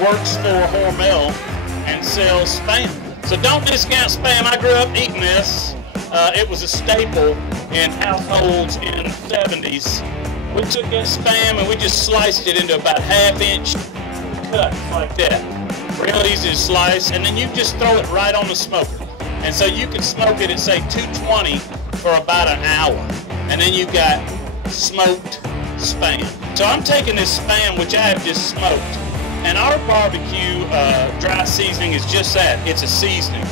works for Hormel and sells Spam. So don't discount Spam. I grew up eating this. It was a staple in households in the 70s. We took that Spam and we just sliced it into about ½ inch cuts like that. Real easy to slice, and then you just throw it right on the smoker. And so you can smoke it at, say, 220 for about an hour. And then you've got smoked Spam. So I'm taking this Spam, which I have just smoked, and our barbecue dry seasoning is just that. It's a seasoning.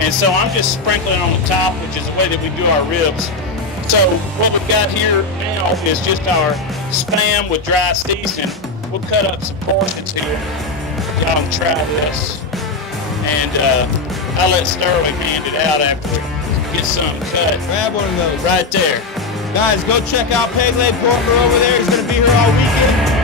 And so I'm just sprinkling on the top, which is the way that we do our ribs. So what we've got here now is just our Spam with dry seasoning. We'll cut up some portions here. Y'all can try this. And I'll let Sterling hand it out after we get some cut. Grab one of those. Right there. Guys, go check out Peg Leg Porker over there. He's going to be here all weekend.